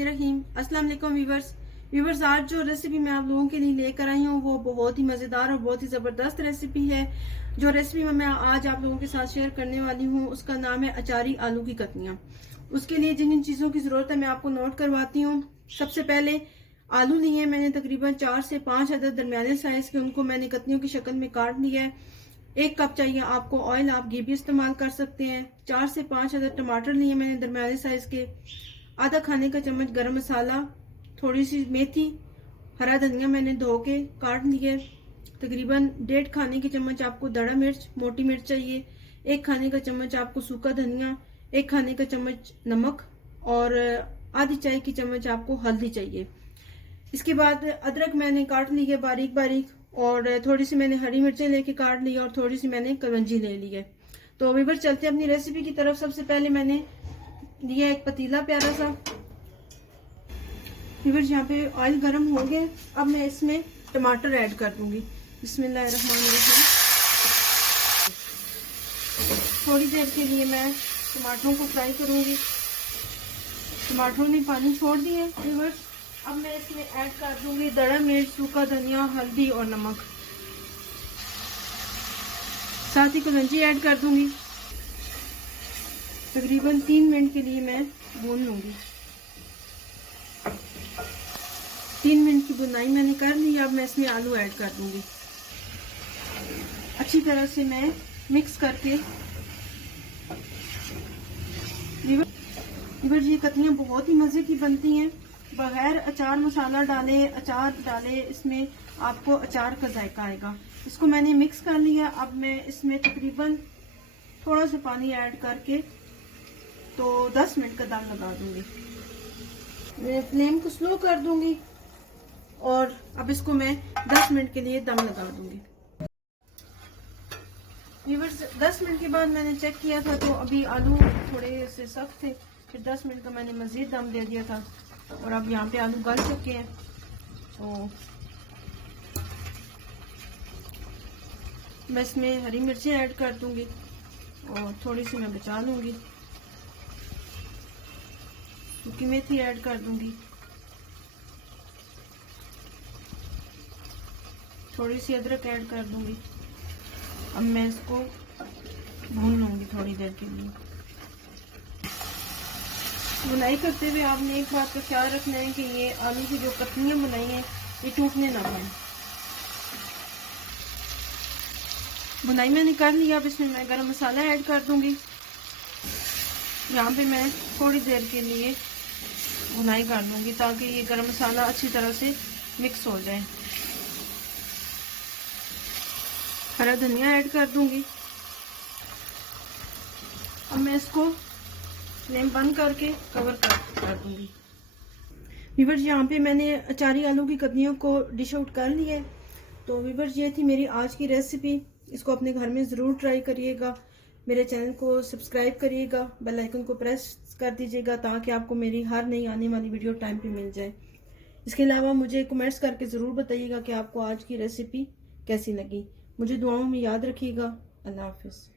रहीम। अस्सलाम वालेकुम व्यूवर्स, आज जो रेसिपी मैं आप लोगों के लिए लेकर आई हूँ वो बहुत ही मज़ेदार और बहुत ही ज़बरदस्त रेसिपी है। जो रेसिपी मैं आज आप लोगों के साथ शेयर करने वाली हूँ उसका नाम है अचारी आलू की कतनियाँ। उसके लिए जिन जिन चीज़ों की ज़रूरत है मैं आपको नोट करवाती हूँ। सबसे पहले आलू लिए मैंने तकरीबन 4 से 5 अदद दरमियाने साइज़ के, उनको मैंने कतनियों की शक्ल में काट लिया है। 1 कप चाहिए आपको ऑयल, आप घी भी इस्तेमाल कर सकते हैं। 4 से 5 अदद टमाटर लिए मैंने दरमियाने साइज़ के। आधा खाने का चम्मच गरम मसाला, थोड़ी सी मेथी, हरा धनिया मैंने धो के काट लिया। तकरीबन 1.5 खाने की चम्मच आपको दड़ा मिर्च, मोटी मिर्च चाहिए। 1 खाने का चम्मच आपको सूखा धनिया, 1 खाने का चम्मच नमक और आधी चाय की चम्मच आपको हल्दी चाहिए। इसके बाद अदरक मैंने काट ली है बारीक बारीक, और थोड़ी सी मैंने हरी मिर्चें लेके काट ली और थोड़ी सी मैंने कलवंजी ले ली है। तो अभी बस चलते हैं अपनी रेसिपी की तरफ। सबसे पहले मैंने लिया एक पतीला प्यारा सा। व्यूअर्स, यहाँ पे ऑयल गर्म हो गया। अब मैं इसमें टमाटर ऐड कर दूंगी। बिस्मिल्लाहिर्रहमानिर्रहीम। थोड़ी देर के लिए मैं टमाटरों को फ्राई करूंगी। टमाटरों ने पानी छोड़ दिया व्यूअर्स। अब मैं इसमें ऐड कर दूंगी दड़ा मिर्च, सूखा धनिया, हल्दी और नमक। साथ ही कलौंजी ऐड कर दूंगी। तकरीबन 3 मिनट के लिए मैं भून लूंगी। 3 मिनट की भुनाई मैंने कर ली। अब मैं इसमें आलू ऐड कर दूंगी। अच्छी तरह से मैं मिक्स करके, ये कतनियाँ बहुत ही मजे की बनती हैं। बगैर अचार मसाला डाले, अचार डाले, इसमें आपको अचार का जायका आएगा। इसको मैंने मिक्स कर लिया। अब मैं इसमें तकरीबन थोड़ा सा पानी ऐड करके तो 10 मिनट का दम लगा दूंगी। मैं फ्लेम को स्लो कर दूंगी और अब इसको मैं 10 मिनट के लिए दम लगा दूंगी। व्यूअर्स, 10 मिनट के बाद मैंने चेक किया था तो अभी आलू थोड़े से सख्त थे। फिर 10 मिनट का मैंने मजीद दम दे दिया था और अब यहाँ पे आलू गल चुके हैं। तो मैं इसमें हरी मिर्चें ऐड कर दूंगी और थोड़ी सी मैं बचा लूंगी। सूखी मेथी ऐड कर दूंगी। थोड़ी सी अदरक ऐड कर दूंगी। अब मैं इसको भून लूंगी थोड़ी देर के लिए। बुनाई करते हुए आपने एक बात का ख्याल रखना है कि ये आलू की जो कतनियां बनाई हैं ये टूटने ना पाए। बुनाई मैंने कर लिया। अब इसमें मैं गरम मसाला ऐड कर दूंगी। यहाँ पे मैं थोड़ी देर के लिए बुनाई कर दूंगी ताकि ये गरम मसाला अच्छी तरह से मिक्स हो जाए। हरा धनिया ऐड कर दूंगी। अब मैं इसको फ्लेम बंद करके कवर कर दूंगी। व्यूअर्स, यहाँ पे मैंने अचारी आलू की कतनियों को डिश आउट कर लिया है। तो व्यूअर्स, ये थी मेरी आज की रेसिपी। इसको अपने घर में ज़रूर ट्राई करिएगा। मेरे चैनल को सब्सक्राइब करिएगा, बेल आइकन को प्रेस कर दीजिएगा ताकि आपको मेरी हर नई आने वाली वीडियो टाइम पे मिल जाए। इसके अलावा मुझे कमेंट्स करके ज़रूर बताइएगा कि आपको आज की रेसिपी कैसी लगी। मुझे दुआओं में याद रखिएगा। अल्लाह हाफिज़।